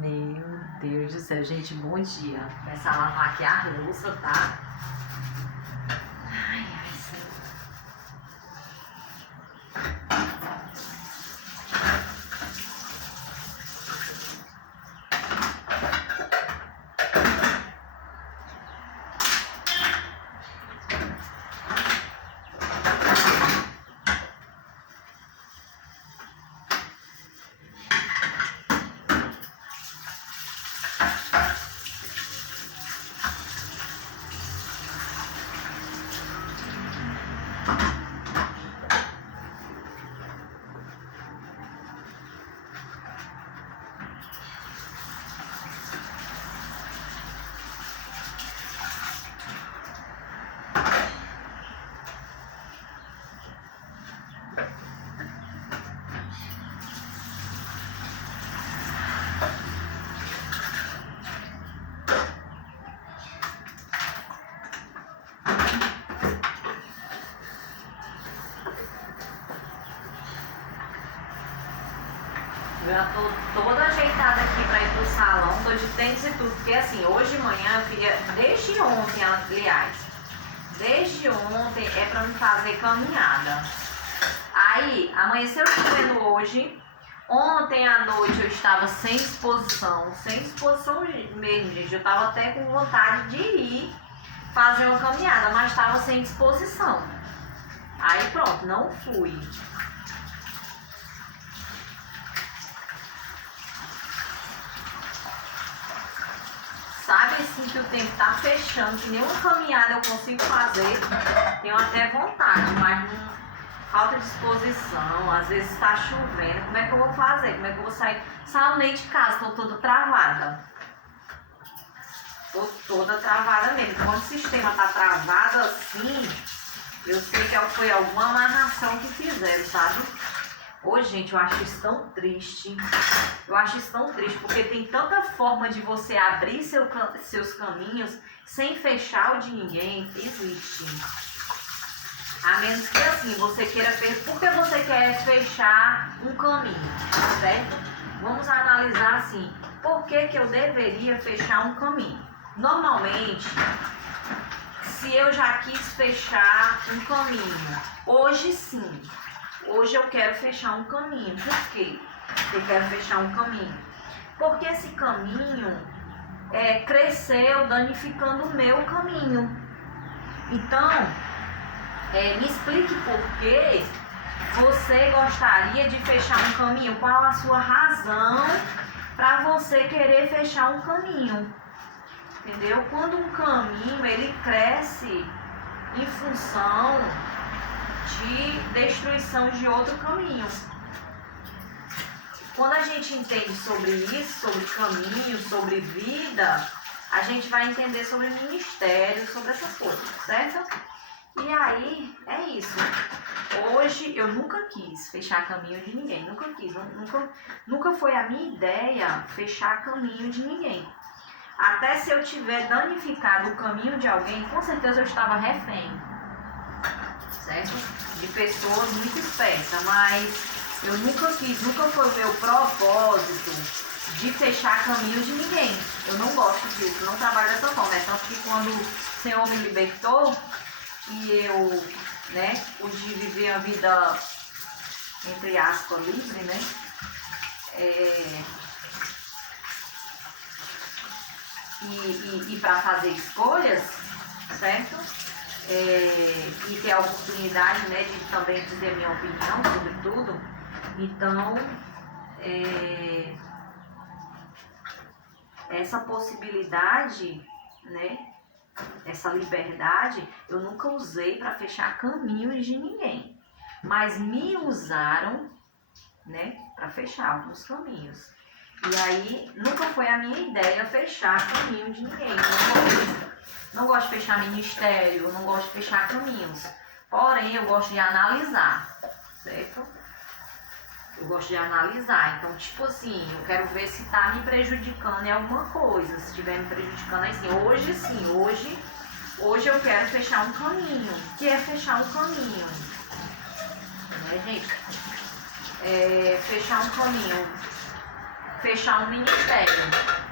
Meu Deus do céu, gente, bom dia. Vou começar a lavar aqui a louça, tá? Ai, Senhor. Eu já tô toda ajeitada aqui pra ir pro salão, tô de tênis e tudo, porque assim, hoje de manhã eu queria, desde ontem, aliás, desde ontem é pra me fazer caminhada. Aí, amanheceu chovendo hoje, ontem à noite eu estava sem disposição mesmo, gente, eu tava até com vontade de ir fazer uma caminhada, mas estava sem disposição. Aí pronto, não fui. Sabe assim que o tempo tá fechando, que nenhuma caminhada eu consigo fazer, tenho até vontade, mas não, falta disposição, às vezes tá chovendo, como é que eu vou fazer? Como é que eu vou sair? Saio de casa, tô toda travada. Tô toda travada mesmo. Quando o sistema tá travado assim, eu sei que foi alguma amarração que fizeram, sabe? Hoje, gente, eu acho isso tão triste. Eu acho isso tão triste, porque tem tanta forma de você abrir seus caminhos sem fechar o de ninguém. Existe. A menos que assim, você queira... Por que você quer fechar um caminho, certo? Vamos analisar assim. Por que eu deveria fechar um caminho? Normalmente, se eu já quis fechar um caminho, hoje sim. Hoje eu quero fechar um caminho. Por quê? Eu quero fechar um caminho. Porque esse caminho cresceu danificando o meu caminho. Então, me explique por que você gostaria de fechar um caminho. Qual a sua razão para você querer fechar um caminho? Entendeu? Quando um caminho ele cresce em função de destruição de outro caminho. Quando a gente entende sobre isso, sobre caminho, sobre vida, a gente vai entender sobre ministério, sobre essas coisas, certo? E aí, é isso. Hoje, eu nunca quis fechar caminho de ninguém, nunca quis, nunca foi a minha ideia fechar caminho de ninguém. Até se eu tiver danificado o caminho de alguém, com certeza eu estava refém, certo? De pessoas muito espertas, mas eu nunca quis, nunca foi o meu propósito de fechar caminho de ninguém. Eu não gosto disso, não trabalho dessa forma. É tanto que quando o Senhor me libertou e eu, pude viver a vida, entre aspas, livre, e para fazer escolhas, certo? E ter a oportunidade, de também dizer minha opinião sobre tudo. Então, essa possibilidade, essa liberdade, eu nunca usei para fechar caminhos de ninguém, mas me usaram, para fechar alguns caminhos. E aí, nunca foi a minha ideia fechar caminho de ninguém. Não gosto de fechar ministério, não gosto de fechar caminhos. Porém, eu gosto de analisar, certo? Eu gosto de analisar. Então, tipo assim, eu quero ver se tá me prejudicando em alguma coisa. Se estiver me prejudicando, assim, hoje eu quero fechar um caminho. O que é fechar um caminho? Gente? Fechar um caminho. fechar um ministério,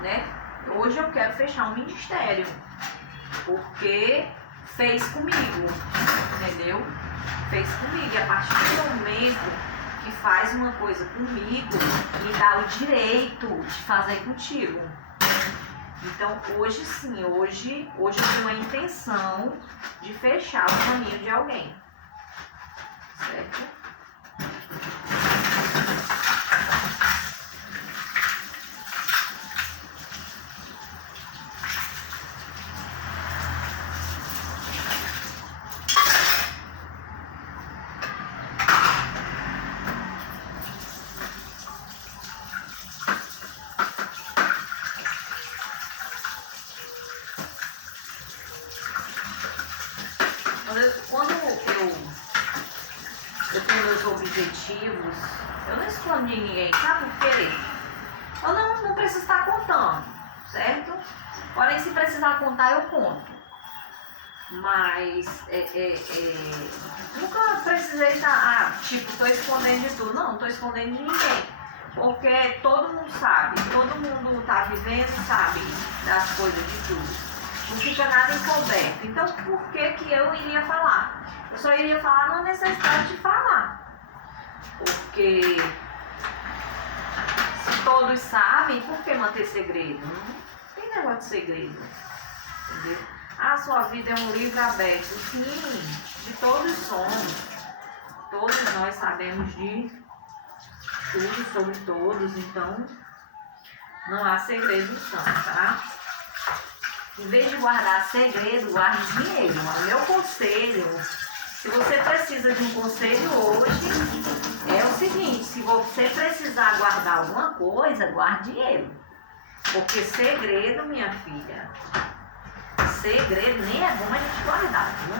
né? Hoje eu quero fechar um ministério, porque fez comigo, entendeu? Fez comigo. E a partir do momento que faz uma coisa comigo, me dá o direito de fazer contigo. Então hoje sim, hoje eu tenho a intenção de fechar o caminho de alguém, certo? Quando eu tenho meus objetivos, eu não escondo de ninguém, sabe por quê? Eu não preciso estar contando, certo? Porém, se precisar contar, eu conto. Mas nunca precisei estar, estou escondendo de tudo. Não estou escondendo de ninguém. Porque todo mundo sabe, todo mundo está vivendo e sabe das coisas de tudo. Não fica nada encoberto. Então, por que eu iria falar? Eu só iria falar na necessidade de falar. Porque se todos sabem, por que manter segredo? Não tem negócio de segredo. Entendeu? A sua vida é um livro aberto. Sim, de todos somos. Todos nós sabemos de tudo sobre todos. Então, não há segredo não, tá? Em vez de guardar segredo, guarde dinheiro. O meu conselho, se você precisa de um conselho hoje, é o seguinte: se você precisar guardar alguma coisa, guarde dinheiro. Porque segredo, minha filha, segredo nem é bom a gente guardar, viu?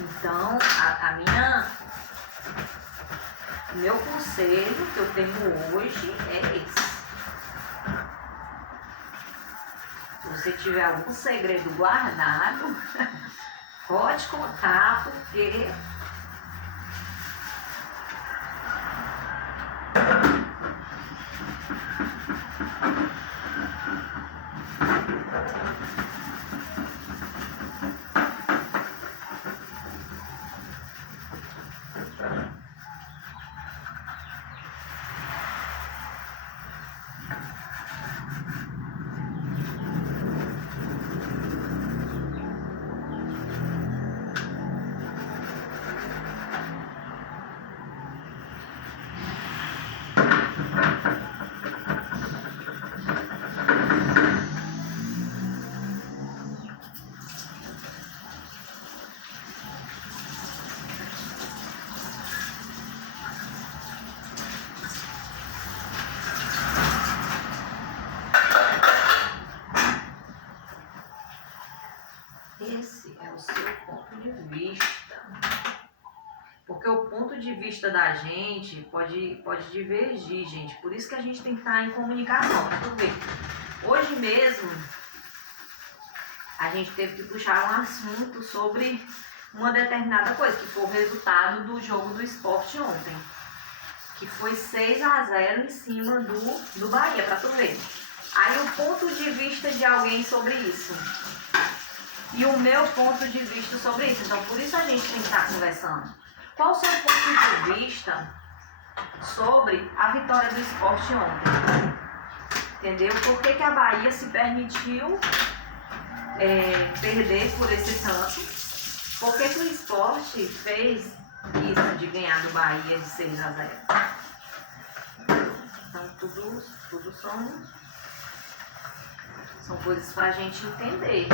Então, o meu conselho que eu tenho hoje é esse. Se você tiver algum segredo guardado, pode contar, porque esse é o seu ponto de vista. Porque o ponto de vista da gente pode divergir, gente. Por isso que a gente tem que estar em comunicação. Pra tu ver. Hoje mesmo, a gente teve que puxar um assunto sobre uma determinada coisa, que foi o resultado do jogo do Sport ontem. Que foi 6-0 em cima do Bahia, pra tu ver. Aí o ponto de vista de alguém sobre isso. E o meu ponto de vista sobre isso. Então, por isso a gente tem que estar conversando. Qual o seu ponto de vista sobre a vitória do Sport ontem? Entendeu? Por que a Bahia se permitiu perder por esse tanto? Por que o Sport fez isso de ganhar do Bahia de 6-0? Então, tudo são coisas pra gente entender.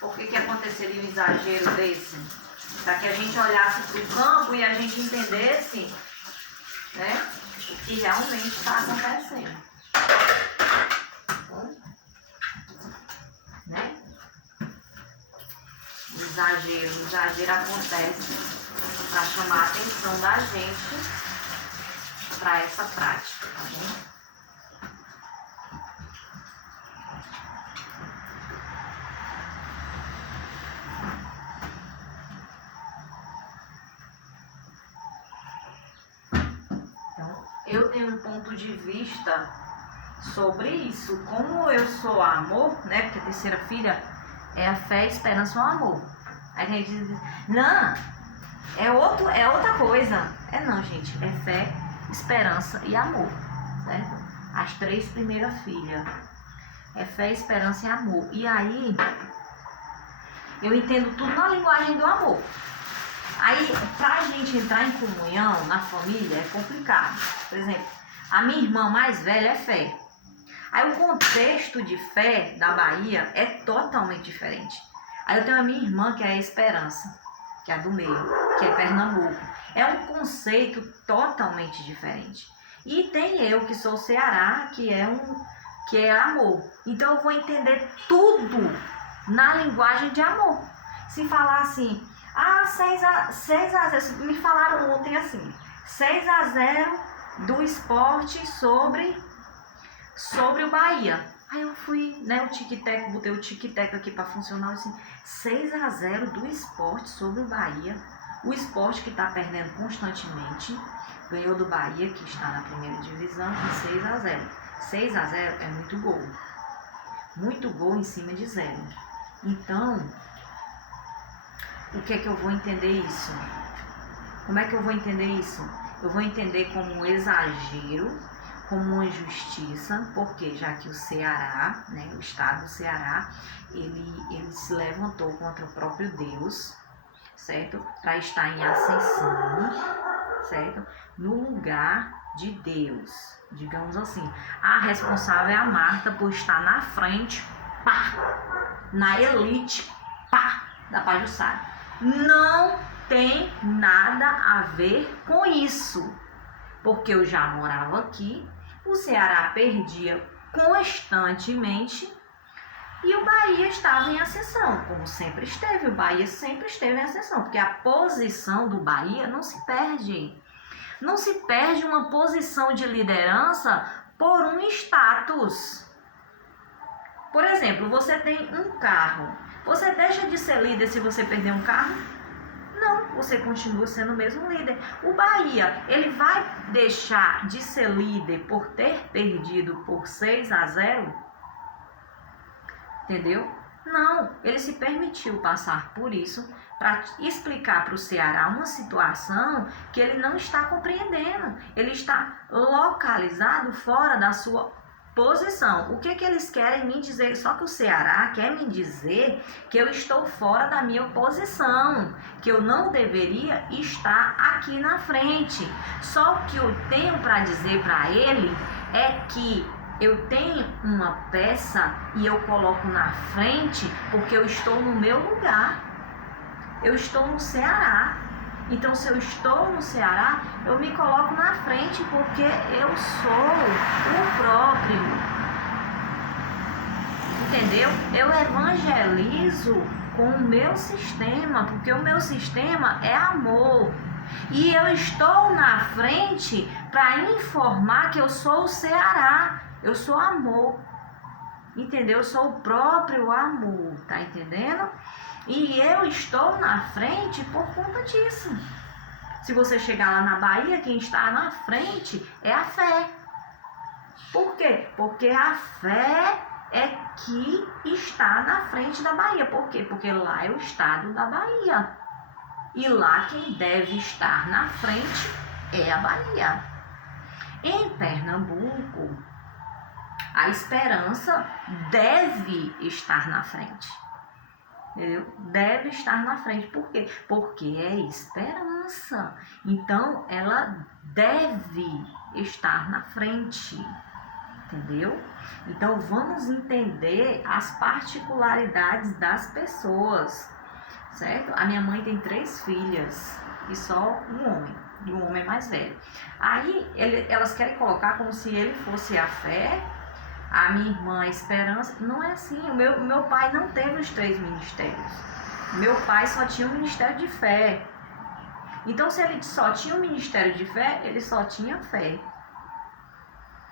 Por que aconteceria um exagero desse? Para que a gente olhasse para o campo e a gente entendesse, né, o que realmente está acontecendo. Bom, né? O exagero acontece para chamar a atenção da gente para essa prática, tá bom? eu tenho um ponto de vista sobre isso. Como eu sou amor, né? Porque a terceira filha é a fé, a esperança e o amor. Aí a gente diz, não, é outra coisa. Não, gente, é fé, esperança e amor, certo? As 3 primeiras filhas. É fé, esperança e amor. E aí, eu entendo tudo na linguagem do amor. Aí, pra gente entrar em comunhão na família é complicado. Por exemplo, a minha irmã mais velha é fé. Aí o contexto de fé da Bahia é totalmente diferente. Aí eu tenho a minha irmã que é a esperança, que é a do meio, que é Pernambuco. É um conceito totalmente diferente. E tem eu que sou Ceará, que é amor. Então eu vou entender tudo na linguagem de amor. Se falar assim, 6-0, me falaram ontem assim, 6-0 do Sport sobre o Bahia. Aí eu fui, né, botei o tic-tac aqui para funcionar assim, 6-0 do Sport sobre o Bahia. O Sport que está perdendo constantemente, ganhou do Bahia, que está na primeira divisão, com 6-0. 6-0 é muito gol. Muito gol em cima de 0. Então, o que é que eu vou entender isso? Como é que eu vou entender isso? Eu vou entender como um exagero, como uma injustiça, porque já que o Ceará, né, o estado do Ceará, ele se levantou contra o próprio Deus, certo? Para estar em ascensão, certo? No lugar de Deus, digamos assim. A responsável é a Marta por estar na frente, na elite, da Pajuçara. Não tem nada a ver com isso, porque eu já morava aqui, o Ceará perdia constantemente e o Bahia estava em ascensão, como sempre esteve. O Bahia sempre esteve em ascensão, porque a posição do Bahia não se perde. Não se perde uma posição de liderança por um status. Por exemplo, você tem um carro. Você deixa de ser líder se você perder um carro? Não, você continua sendo o mesmo líder. O Bahia, ele vai deixar de ser líder por ter perdido por 6-0? Entendeu? Não, ele se permitiu passar por isso para explicar para o Ceará uma situação que ele não está compreendendo. Ele está localizado fora da sua posição. O que eles querem me dizer? Só que o Ceará quer me dizer que eu estou fora da minha posição, que eu não deveria estar aqui na frente. Só que eu tenho para dizer para ele é que eu tenho uma peça e eu coloco na frente porque eu estou no meu lugar. Eu estou no Ceará. Então, se eu estou no Ceará, eu me coloco na frente porque eu sou o próprio. Entendeu? Eu evangelizo com o meu sistema, porque o meu sistema é amor. E eu estou na frente para informar que eu sou o Ceará. Eu sou amor. Entendeu? Eu sou o próprio amor. Tá entendendo? E eu estou na frente por conta disso. Se você chegar lá na Bahia, quem está na frente é a fé. Por quê? Porque a fé é que está na frente da Bahia. Por quê? Porque lá é o estado da Bahia. E lá quem deve estar na frente é a Bahia. Em Pernambuco, a esperança deve estar na frente. Entendeu? Deve estar na frente. Por quê? Porque é esperança. Então, ela deve estar na frente. Entendeu? Então, vamos entender as particularidades das pessoas. Certo? A minha mãe tem 3 filhas e só um homem. E um homem mais velho. Aí, elas querem colocar como se ele fosse a fé, a minha irmã a esperança. Não é assim. O meu pai não teve os 3 ministérios. Meu pai só tinha o ministério de fé. Então, se ele só tinha o ministério de fé, ele só tinha fé.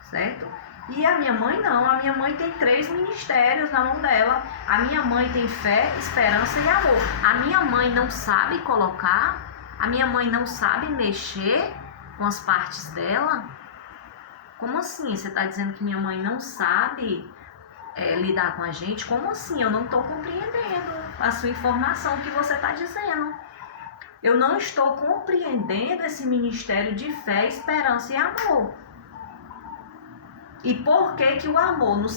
Certo? E a minha mãe não. A minha mãe tem 3 ministérios na mão dela. A minha mãe tem fé, esperança e amor. A minha mãe não sabe colocar. A minha mãe não sabe mexer com as partes dela. Como assim? Você está dizendo que minha mãe não sabe lidar com a gente? Como assim? Eu não estou compreendendo a sua informação que você está dizendo. Eu não estou compreendendo esse ministério de fé, esperança e amor. E por que que o amor no